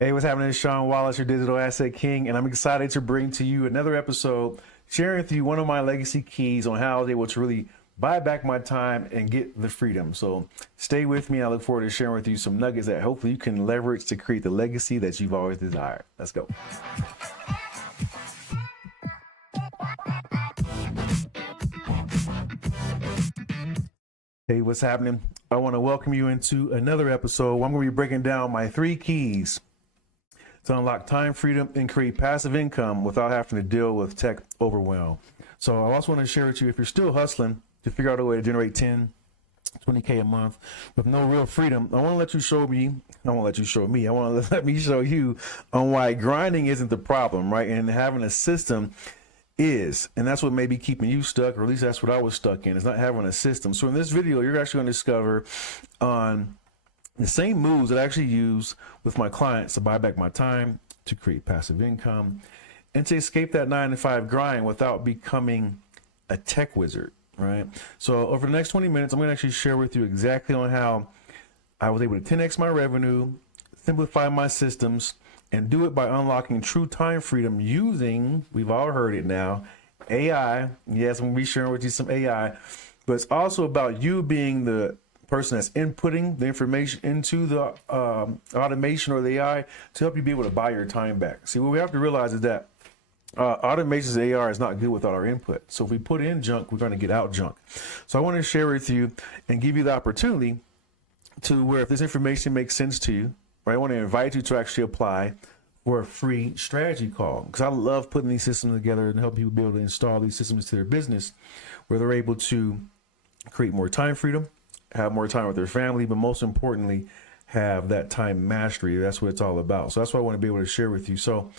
Hey, what's happening? It's Sean Wallace, your digital asset king, and I'm excited to bring to you another episode sharing with you one of my legacy keys on how I was able to really buy back my time and get the freedom. So stay with me. I look forward to sharing with you some nuggets that hopefully you can leverage to create the legacy that you've always desired. Let's go. Hey, what's happening? I want to welcome you into another episode where I'm going to be breaking down my 3 keys to unlock time freedom and create passive income without having to deal with tech overwhelm. So I also want to share with you, if you're still hustling to figure out a way to generate 10, 20K a month with no real freedom, I want to let you show me, I won't let you show me, I want to let me show you on why grinding isn't the problem, right? And having a system is, and that's what may be keeping you stuck, or at least that's what I was stuck in, is not having a system. So in this video, you're actually going to discover on the same moves that I actually use with my clients to buy back my time, to create passive income, and to escape that 9 to 5 grind without becoming a tech wizard, right? So over the next 20 minutes, I'm going to actually share with you exactly on how I was able to 10x my revenue, simplify my systems, and do it by unlocking true time freedom using, we've all heard it now, AI. Yes, I'm going to be sharing with you some AI, but it's also about you being the person that's inputting the information into the automation or the AI to help you be able to buy your time back. See, what we have to realize is that automation's AI is not good without our input. So if we put in junk, we're going to get out junk. So I want to share with you and give you the opportunity to where, if this information makes sense to you, right, I want to invite you to actually apply for a free strategy call, because I love putting these systems together and help people be able to install these systems to their business where they're able to create more time freedom, have more time with their family, but most importantly, have that time mastery. That's what it's all about. So that's what I want to be able to share with you. So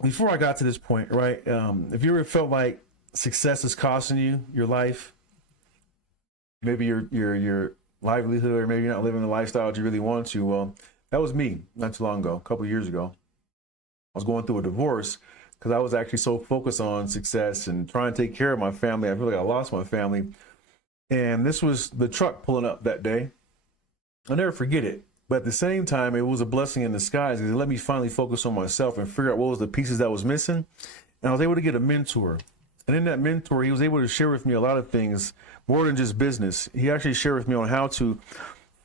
before I got to this point, right, if you ever felt like success is costing you your life, maybe your livelihood, or maybe you're not living the lifestyle that you really want to, well, that was me not too long ago, a couple of years ago. I was going through a divorce because I was actually so focused on success and trying to take care of my family. I feel like I lost my family. And this was the truck pulling up that day. I'll never forget it. But at the same time, it was a blessing in disguise because it let me finally focus on myself and figure out what was the pieces that was missing. And I was able to get a mentor. And in that mentor, he was able to share with me a lot of things, more than just business. He actually shared with me on how to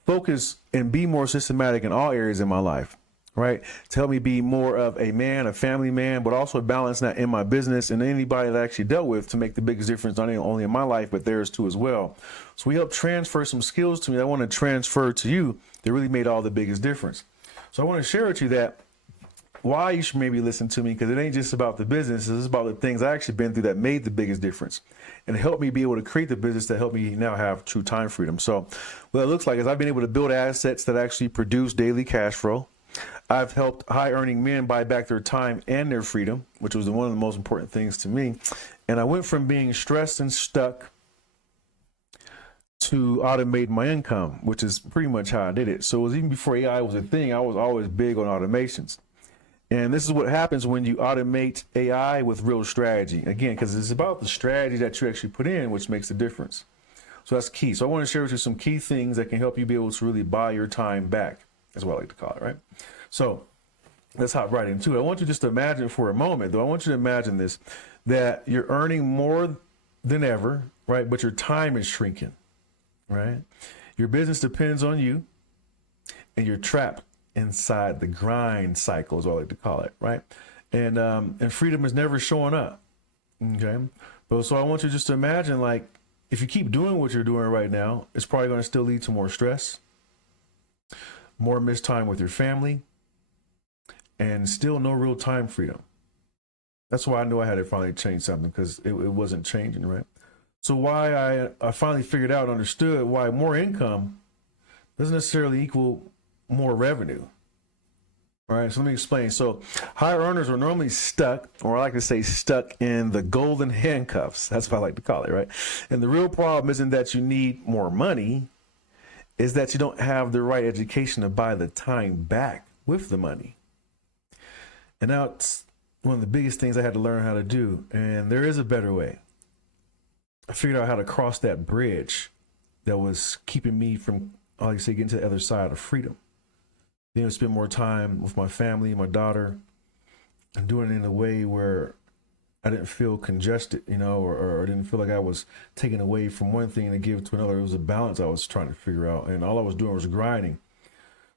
focus and be more systematic in all areas in my life, right? To help me be more of a man, a family man, but also balance that in my business and anybody that I actually dealt with to make the biggest difference, not only in my life, but theirs too as well. So we helped transfer some skills to me that I want to transfer to you that really made all the biggest difference. So I want to share with you that why you should maybe listen to me, because it ain't just about the business. It's about the things I actually been through that made the biggest difference and helped me be able to create the business that helped me now have true time freedom. So what it looks like is I've been able to build assets that actually produce daily cash flow. I've helped high earning men buy back their time and their freedom, which was one of the most important things to me. And I went from being stressed and stuck to automate my income, which is pretty much how I did it. So it was even before AI was a thing, I was always big on automations. And this is what happens when you automate AI with real strategy. Again, because it's about the strategy that you actually put in, which makes the difference. So that's key. So I want to share with you some key things that can help you be able to really buy your time back. That's what I like to call it, right? So let's hop right into it. I want you just to imagine for a moment, though, I want you to imagine this, that you're earning more than ever, right? But your time is shrinking, right? Your business depends on you, and you're trapped inside the grind cycle, is what I like to call it, right? And freedom is never showing up. Okay. But so I want you just to imagine, like, if you keep doing what you're doing right now, it's probably going to still lead to more stress, more missed time with your family, and still no real time freedom. That's why I knew I had to finally change something, because it wasn't changing, right? So why I finally figured out, understood why more income doesn't necessarily equal more revenue. All right, so let me explain. So high earners are normally stuck, or I like to say stuck in the golden handcuffs. That's what I like to call it, right? And the real problem isn't that you need more money, is that you don't have the right education to buy the time back with the money. And now it's one of the biggest things I had to learn how to do. And there is a better way. I figured out how to cross that bridge that was keeping me from, like I say, getting to the other side of freedom. being able to spend more time with my family, my daughter, and doing it in a way where I didn't feel congested, or didn't feel like I was taking away from one thing to give to another. It was a balance I was trying to figure out, and all I was doing was grinding.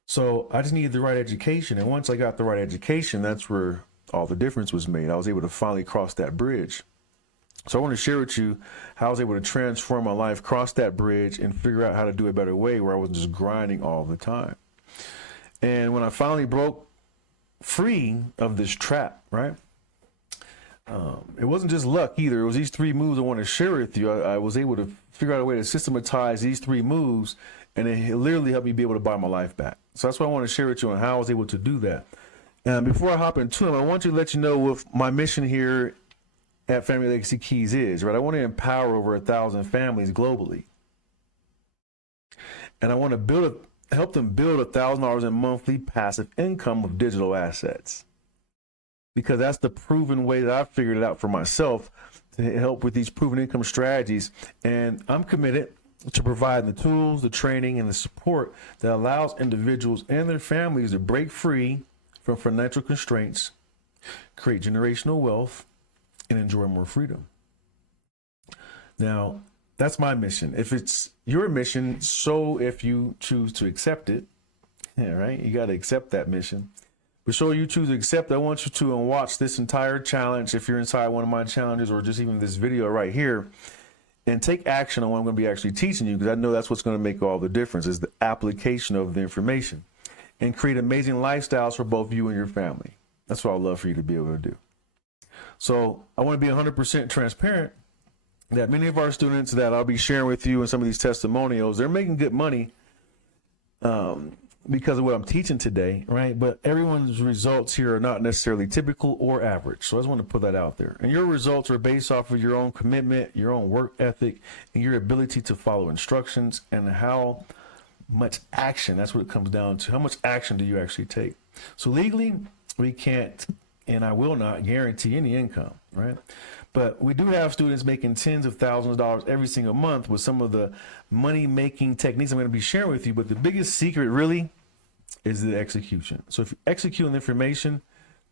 So I just needed the right education, and once I got the right education, that's where all the difference was made. I was able to finally cross that bridge. So I want to share with you how I was able to transform my life, cross that bridge, and figure out how to do it a better way where I wasn't just grinding all the time. And when I finally broke free of this trap, right? It wasn't just luck either. It was these 3 moves I want to share with you. I was able to figure out a way to systematize these 3 moves, and it literally helped me be able to buy my life back. So that's what I want to share with you on how I was able to do that. And before I hop into them, I want to let you know what my mission here at Family Legacy Keys is, right? I want to empower over 1,000 families globally. And I want to help them build $1,000 in monthly passive income with digital assets. Because that's the proven way that I've figured it out for myself to help with these proven income strategies. And I'm committed to providing the tools, the training, and the support that allows individuals and their families to break free from financial constraints, create generational wealth, and enjoy more freedom. Now, that's my mission. If it's your mission, so if you choose to accept it, right? You got to accept that mission. But so you choose to accept, I want you to watch this entire challenge, if you're inside one of my challenges or just even this video right here, and take action on what I'm going to be actually teaching you, because I know that's what's going to make all the difference, is the application of the information, and create amazing lifestyles for both you and your family. That's what I'd love for you to be able to do. So I want to be 100% transparent that many of our students that I'll be sharing with you in some of these testimonials, they're making good money because of what I'm teaching today, right? But everyone's results here are not necessarily typical or average. So I just want to put that out there. And your results are based off of your own commitment, your own work ethic, and your ability to follow instructions, and how much action, that's what it comes down to. How much action do you actually take? So legally, we can't, and I will not guarantee any income, right? But we do have students making tens of thousands of dollars every single month with some of the money-making techniques I'm going to be sharing with you. But the biggest secret really is the execution. So if you execute on the information,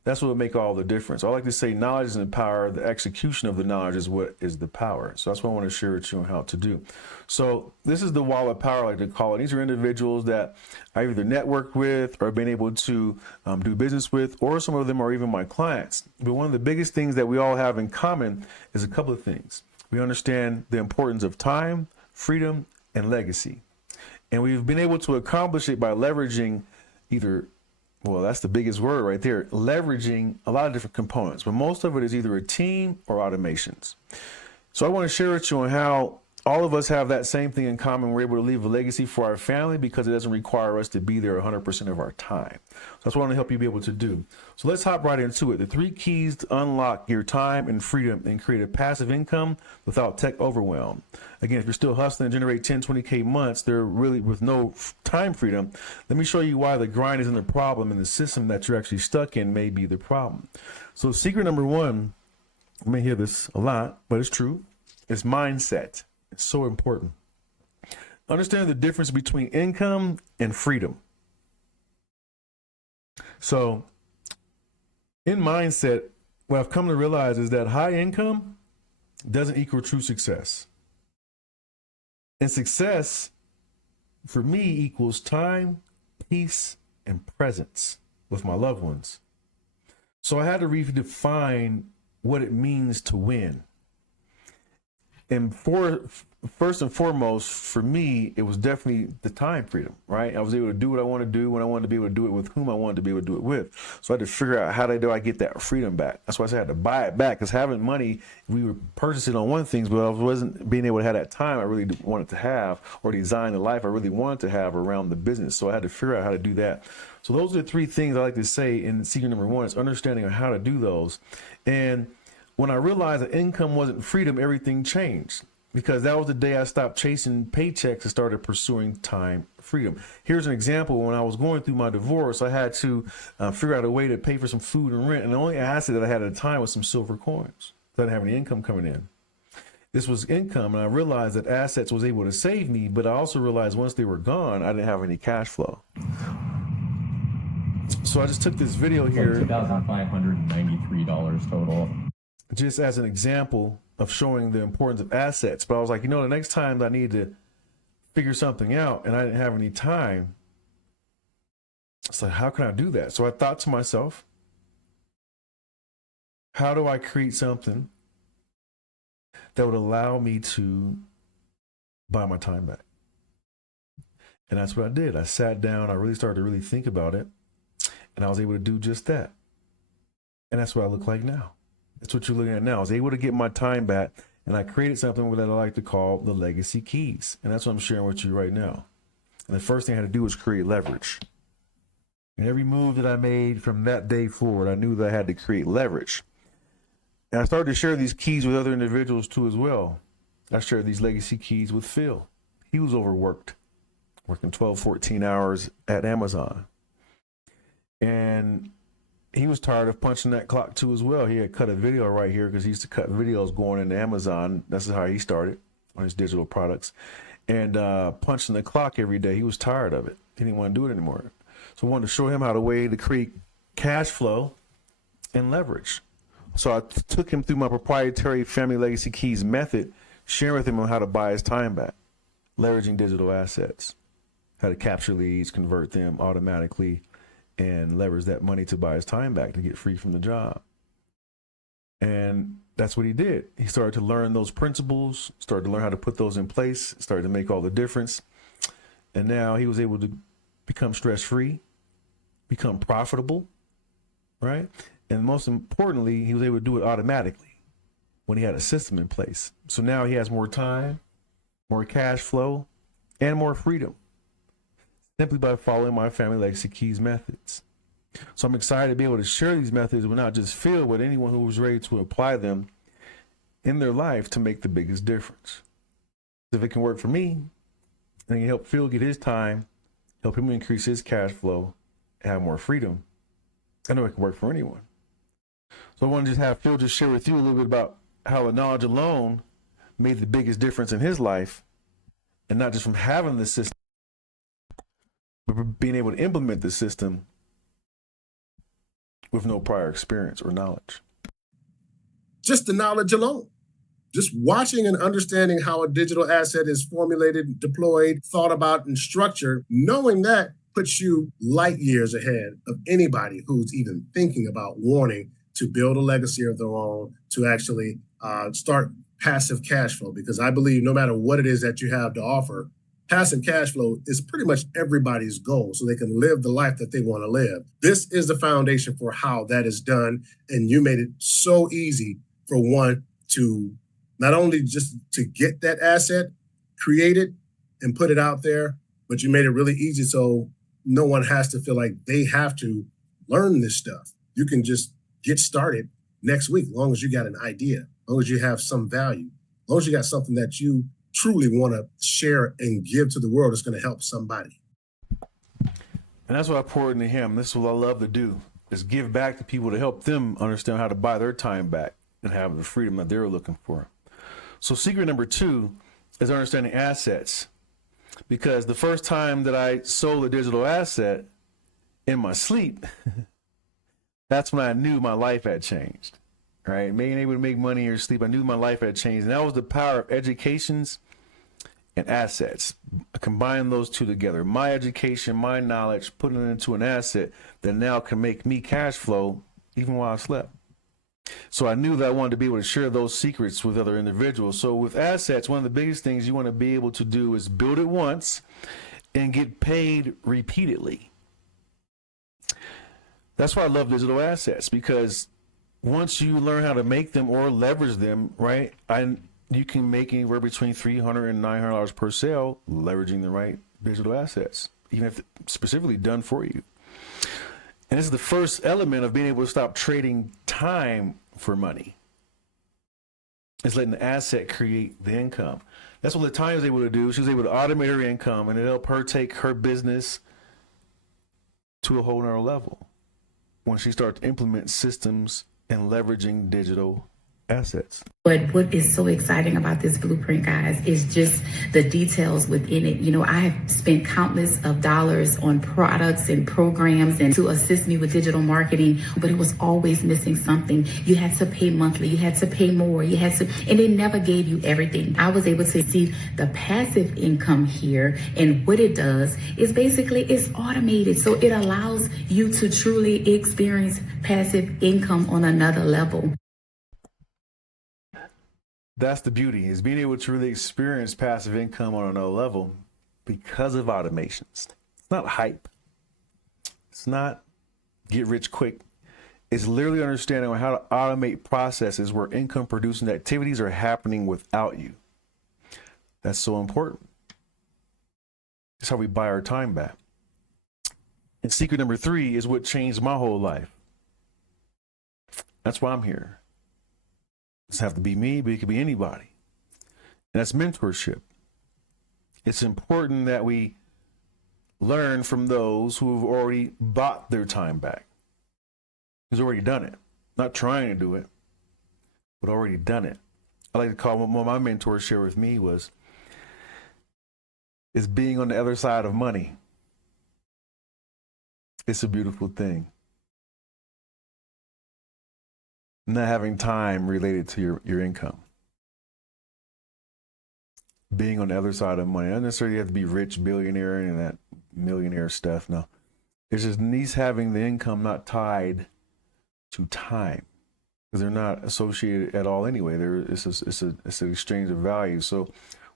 that's what will make all the difference. I like to say knowledge isn't the power. The execution of the knowledge is what is the power. So that's what I want to share with you on how to do. So this is the wall of power, I like to call it. These are individuals that I either network with or been able to do business with, or some of them are even my clients. But one of the biggest things that we all have in common is a couple of things. We understand the importance of time, freedom, and legacy. And we've been able to accomplish it by leveraging well, that's the biggest word right there, leveraging a lot of different components, but most of it is either a team or automations. So I want to share with you on how all of us have that same thing in common. We're able to leave a legacy for our family because it doesn't require us to be there 100% of our time. So that's what I want to help you be able to do. So let's hop right into it. The 3 keys to unlock your time and freedom and create a passive income without tech overwhelm. Again, if you're still hustling and generate 10, 20K months, they're really with no time freedom. Let me show you why the grind isn't the problem and the system that you're actually stuck in may be the problem. So secret number 1, you may hear this a lot, but it's true, is mindset. It's so important. Understand the difference between income and freedom. So in mindset, what I've come to realize is that high income doesn't equal true success. And success for me equals time, peace, and presence with my loved ones. So I had to redefine what it means to win. And first and foremost, for me, it was definitely the time freedom, right? I was able to do what I want to do when I wanted to be able to do it with whom I wanted to be able to do it with. So I had to figure out how do I get that freedom back. That's why I said I had to buy it back, because having money, we were purchasing on one thing, but I wasn't being able to have that time I really wanted to have, or design the life I really wanted to have around the business. So I had to figure out how to do that. So those are the 3 things I like to say in secret number 1 is understanding on how to do those. And when I realized that income wasn't freedom, everything changed, because that was the day I stopped chasing paychecks and started pursuing time freedom. Here's an example. When I was going through my divorce, I had to figure out a way to pay for some food and rent. And the only asset that I had at the time was some silver coins. I didn't have any income coming in. This was income, and I realized that assets was able to save me, but I also realized once they were gone, I didn't have any cash flow. So I just took this video It's here like $2,593 total. just as an example of showing the importance of assets. But I was like, the next time that I need to figure something out and I didn't have any time, it's like, how can I do that? So I thought to myself, how do I create something that would allow me to buy my time back? And that's what I did. I sat down, I really started to really think about it, and I was able to do just that. And that's what I look like now. That's what you're looking at now. I was able to get my time back, and I created something that I like to call the Legacy Keys. And that's what I'm sharing with you right now. And the first thing I had to do was create leverage. And every move that I made from that day forward, I knew that I had to create leverage. And I started to share these keys with other individuals too as well. I shared these Legacy Keys with Phil. He was overworked, working 12, 14 hours at Amazon. And he was tired of punching that clock too as well. He had cut a video right here because he used to cut videos going into Amazon. That's how he started on his digital products. And punching the clock every day, he was tired of it. He didn't want to do it anymore. So I wanted to show him how to way to create cash flow and leverage. So I took him through my proprietary Family Legacy Keys method, sharing with him on how to buy his time back, leveraging digital assets, how to capture leads, convert them automatically, and leverage that money to buy his time back to get free from the job. And that's what he did. He started to learn those principles, started to learn how to put those in place, started to make all the difference. And now he was able to become stress-free, become profitable, right? And most importantly, he was able to do it automatically when he had a system in place. So now he has more time, more cash flow, and more freedom, simply by following my Family Legacy Keys methods. So I'm excited to be able to share these methods with not just Phil, but anyone who was ready to apply them in their life to make the biggest difference. If it can work for me, and it can help Phil get his time, help him increase his cash flow, and have more freedom, I know it can work for anyone. So I want to just have Phil just share with you a little bit about how the knowledge alone made the biggest difference in his life, and not just from having the system, but being able to implement the system with no prior experience or knowledge. Just the knowledge alone. Just watching and understanding how a digital asset is formulated, deployed, thought about, and structured, knowing that puts you light years ahead of anybody who's even thinking about wanting to build a legacy of their own, to actually start passive cash flow. Because I believe no matter what it is that you have to offer, passive cash flow is pretty much everybody's goal so they can live the life that they want to live. This is the foundation for how that is done. And you made it so easy for one to not only just to get that asset, create it and put it out there, but you made it really easy so no one has to feel like they have to learn this stuff. You can just get started next week, as long as you got an idea, as long as you have some value, as long as you got something that you truly want to share and give to the world that's going to help somebody. And that's what I poured into him. This is what I love to do, is give back to people to help them understand how to buy their time back and have the freedom that they're looking for. So secret number 2 is understanding assets. Because the first time that I sold a digital asset in my sleep, that's when I knew my life had changed, right? Being able to make money in your sleep, I knew my life had changed. And that was the power of educations and assets. Combine those two together. My education, my knowledge, putting it into an asset that now can make me cash flow even while I slept. So I knew that I wanted to be able to share those secrets with other individuals. So with assets, one of the biggest things you want to be able to do is build it once and get paid repeatedly. That's why I love digital assets, because once you learn how to make them or leverage them, right, you can make anywhere between $300 and $900 per sale leveraging the right digital assets, even if it's specifically done for you. And this is the first element of being able to stop trading time for money. It's letting the asset create the income. That's what LaTanya was able to do. She was able to automate her income, and it helped her take her business to a whole nother level when she started to implement systems and leveraging digital assets. But what is so exciting about this blueprint, guys, is just the details within it. You know, I have spent countless of dollars on products and programs and to assist me with digital marketing, but it was always missing something. You had to pay monthly, you had to pay more, and they never gave you everything. I was able to see the passive income here, and what it does is basically it's automated. So it allows you to truly experience passive income on another level. That's the beauty, is being able to really experience passive income on another level because of automations. It's not hype. It's not get rich quick. It's literally understanding how to automate processes where income producing activities are happening without you. That's so important. It's how we buy our time back. And secret number 3 is what changed my whole life. That's why I'm here. It doesn't have to be me, but it could be anybody. And that's mentorship. It's important that we learn from those who have already bought their time back. Who's already done it. Not trying to do it, but already done it. I like to call what my mentors shared with me is being on the other side of money. It's a beautiful thing. Not having time related to your income. Being on the other side of money. Not necessarily have to be rich, billionaire, and that millionaire stuff. No. It's just needs having the income not tied to time. Because they're not associated at all anyway. It's an exchange of value. So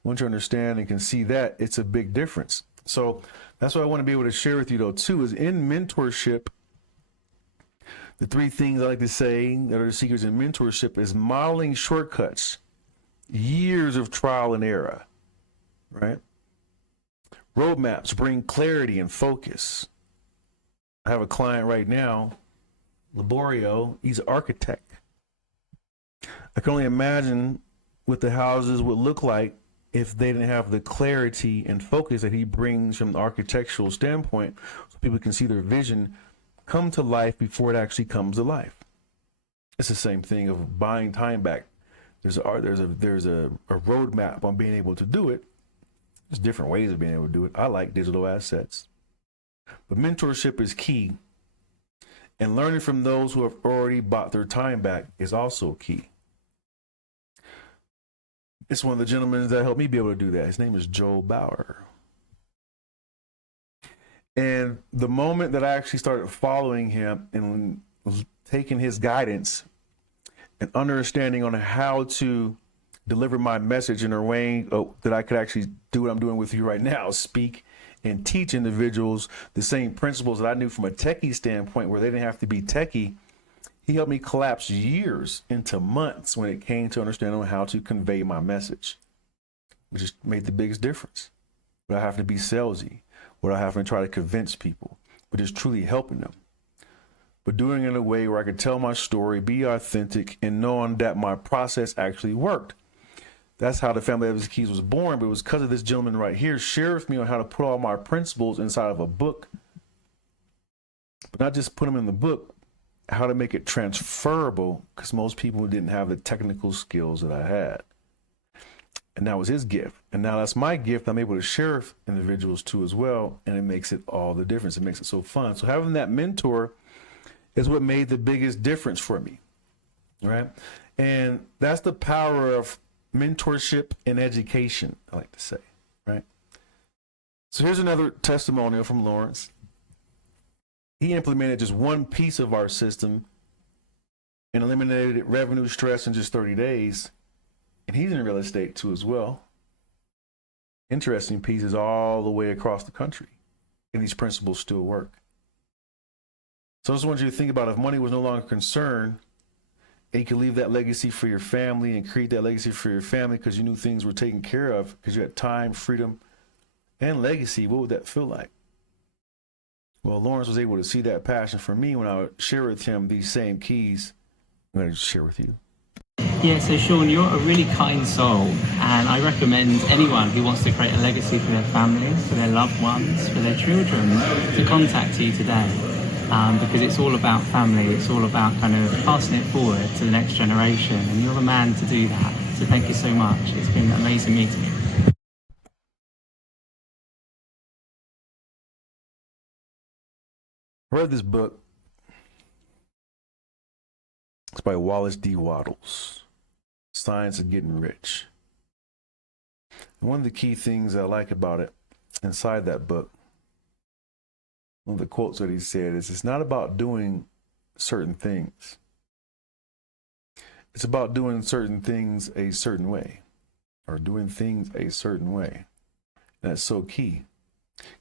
once you understand and can see that, it's a big difference. So that's what I want to be able to share with you though too, is in mentorship, the 3 things I like to say that are the secrets in mentorship is modeling shortcuts, years of trial and error, right? Roadmaps bring clarity and focus. I have a client right now, Laborio, he's an architect. I can only imagine what the houses would look like if they didn't have the clarity and focus that he brings from the architectural standpoint, so people can see their vision come to life before it actually comes to life. It's the same thing of buying time back. There's a roadmap on being able to do it. There's different ways of being able to do it. I like digital assets, but mentorship is key, and learning from those who have already bought their time back is also key. It's one of the gentlemen that helped me be able to do that. His name is Joel Bauer. And the moment that I actually started following him and was taking his guidance and understanding on how to deliver my message in a way that I could actually do what I'm doing with you right now, speak and teach individuals the same principles that I knew from a techie standpoint where they didn't have to be techie, he helped me collapse years into months when it came to understanding how to convey my message, which just made the biggest difference. But I have to be salesy. Without having to try to convince people, but just truly helping them. But doing it in a way where I could tell my story, be authentic, and knowing that my process actually worked. That's how the Family Legacy Keys was born, but it was because of this gentleman right here shared with me on how to put all my principles inside of a book. But not just put them in the book, how to make it transferable, because most people didn't have the technical skills that I had. And that was his gift. And now that's my gift. I'm able to share with individuals too as well. And it makes it all the difference. It makes it so fun. So having that mentor is what made the biggest difference for me. Right. And that's the power of mentorship and education, I like to say. Right. So here's another testimonial from Lawrence. He implemented just one piece of our system and eliminated revenue stress in just 30 days. And he's in real estate too as well. Interesting pieces all the way across the country. And these principles still work. So I just want you to think about if money was no longer a concern, and you could leave that legacy for your family and create that legacy for your family because you knew things were taken care of, because you had time, freedom, and legacy, what would that feel like? Well, Lawrence was able to see that passion for me when I would share with him these same keys. I'm going to share with you. Yeah, so Sean, you're a really kind soul, and I recommend anyone who wants to create a legacy for their families, for their loved ones, for their children, to contact you today. because it's all about family. It's all about kind of passing it forward to the next generation, and you're the man to do that. So thank you so much. It's been an amazing meeting you. I read this book. It's by Wallace D. Wattles, Science of Getting Rich. And one of the key things I like about it, inside that book, one of the quotes that he said is, it's not about doing certain things. It's about doing certain things a certain way, or doing things a certain way. And that's so key,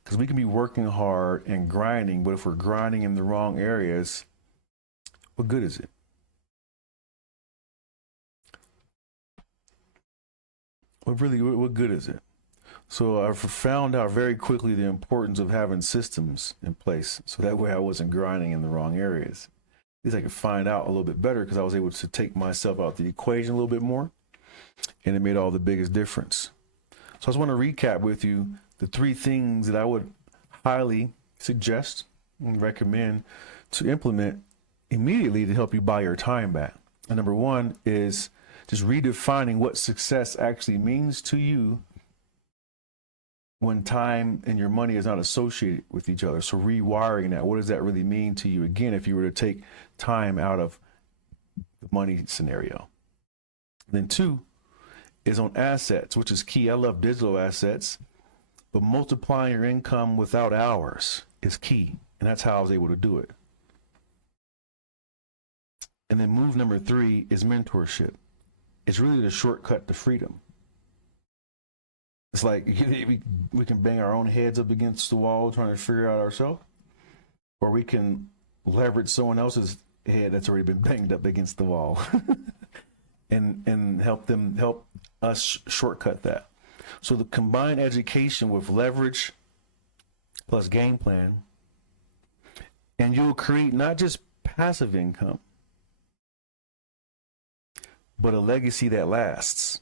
because we can be working hard and grinding, but if we're grinding in the wrong areas, what good is it? What good is it? So I found out very quickly the importance of having systems in place, so that way I wasn't grinding in the wrong areas. At least I could find out a little bit better, because I was able to take myself out the equation a little bit more, and it made all the biggest difference. So I just want to recap with you the 3 things that I would highly suggest and recommend to implement immediately to help you buy your time back. And number 1 is just redefining what success actually means to you when time and your money is not associated with each other. So rewiring that, what does that really mean to you? Again, if you were to take time out of the money scenario. Then 2 is on assets, which is key. I love digital assets, but multiplying your income without hours is key. And that's how I was able to do it. And then move number 3 is mentorship. It's really the shortcut to freedom. It's like we can bang our own heads up against the wall trying to figure out ourselves, or we can leverage someone else's head that's already been banged up against the wall and help us shortcut that. So the combined education with leverage plus game plan, and you'll create not just passive income, but a legacy that lasts.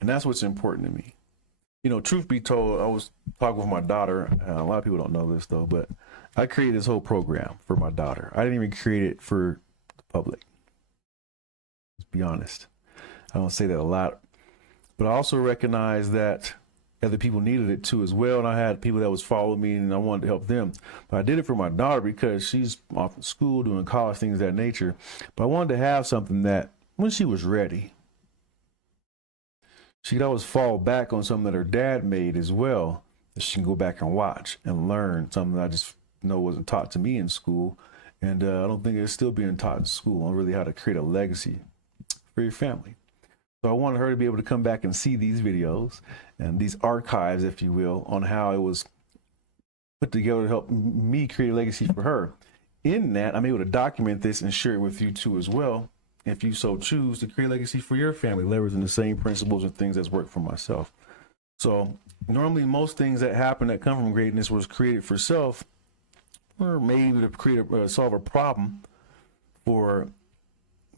And that's what's important to me. You know, truth be told, I was talking with my daughter. A lot of people don't know this though, but I created this whole program for my daughter. I didn't even create it for the public. Let's be honest. I don't say that a lot, but I also recognize that other people needed it too as well. And I had people that was following me and I wanted to help them. But I did it for my daughter because she's off in school, doing college, things of that nature. But I wanted to have something that when she was ready, she could always fall back on something that her dad made as well, that she can go back and watch and learn something that I just know wasn't taught to me in school. And I don't think it's still being taught in school on really how to create a legacy for your family. So I wanted her to be able to come back and see these videos and these archives, if you will, on how it was put together to help me create a legacy for her. In that, I'm able to document this and share it with you too as well, if you so choose to create a legacy for your family, leveraging the same principles and things that's worked for myself. So normally most things that happen that come from greatness was created for self, or maybe to solve a problem for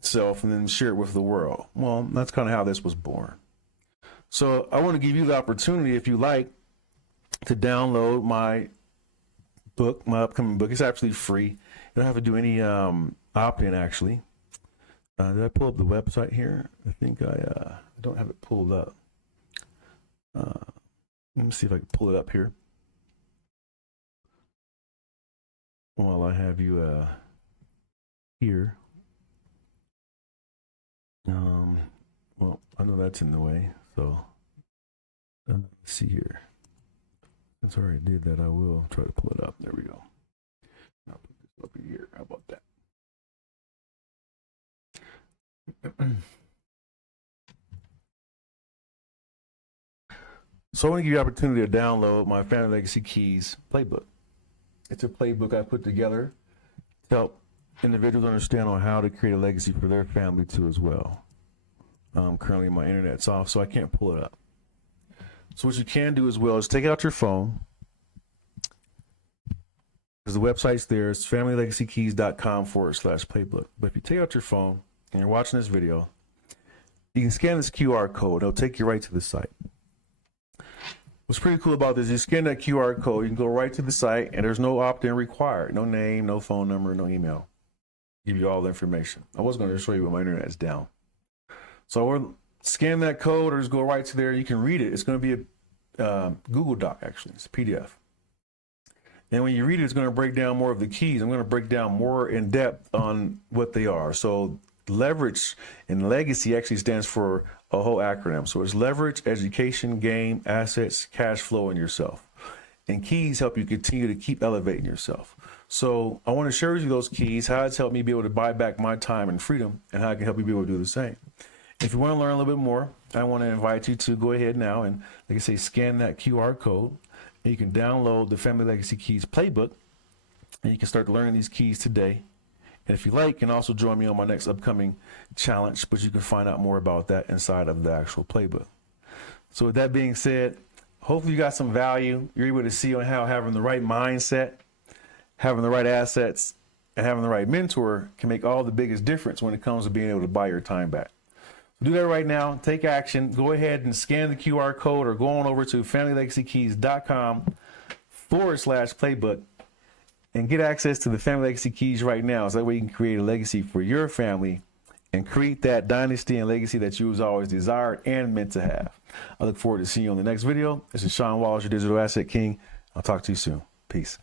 self and then share it with the world. Well, that's kind of how this was born. So I want to give you the opportunity, if you like, to download my book, my upcoming book. It's actually free. You don't have to do any opt-in, actually. Did I pull up the website here? I think I don't have it pulled up. Let me see if I can pull it up here while I have you here. Well, I know that's in the way, so let's see here. Since I already did that, I will try to pull it up. There we go. I'll put this up here. How about that? So I want to give you the opportunity to download my Family Legacy Keys playbook. It's a playbook I put together to help individuals understand on how to create a legacy for their family too as well. Currently my internet's off, so I can't pull it up. So what you can do as well is take out your phone, because the website's there. It's familylegacykeys.com/playbook. But if you take out your phone and you're watching this video, you can scan this QR code. It'll take you right to the site. what's pretty cool about this, you scan that QR code, you can go right to the site, and there's no opt-in required. No name, no phone number, no email. Give you all the information. I was going to show you what my internet is down. So we'll scan that code or just go right to there. You can read it. It's going to be a Google Doc, actually. It's a PDF. And when you read it, it's going to break down more of the keys. I'm going to break down more in depth on what they are. So leverage and legacy actually stands for a whole acronym. So it's leverage, education, game, assets, cash flow, and yourself. And keys help you continue to keep elevating yourself. So I want to share with you those keys, how it's helped me be able to buy back my time and freedom, and how I can help you be able to do the same. If you want to learn a little bit more, I want to invite you to go ahead now and, like I say, scan that QR code, and you can download the Family Legacy Keys Playbook, and you can start learning these keys today. And if you like, you can also join me on my next upcoming challenge, but you can find out more about that inside of the actual playbook. So with that being said, hopefully you got some value. You're able to see on how having the right mindset, having the right assets, and having the right mentor can make all the biggest difference when it comes to being able to buy your time back. Do that right now. Take action. Go ahead and scan the QR code or go on over to familylegacykeys.com/playbook and get access to the Family Legacy Keys right now. So that way you can create a legacy for your family and create that dynasty and legacy that you was always desired and meant to have. I look forward to seeing you on the next video. This is Sean Wallace, your Digital Asset King. I'll talk to you soon. Peace.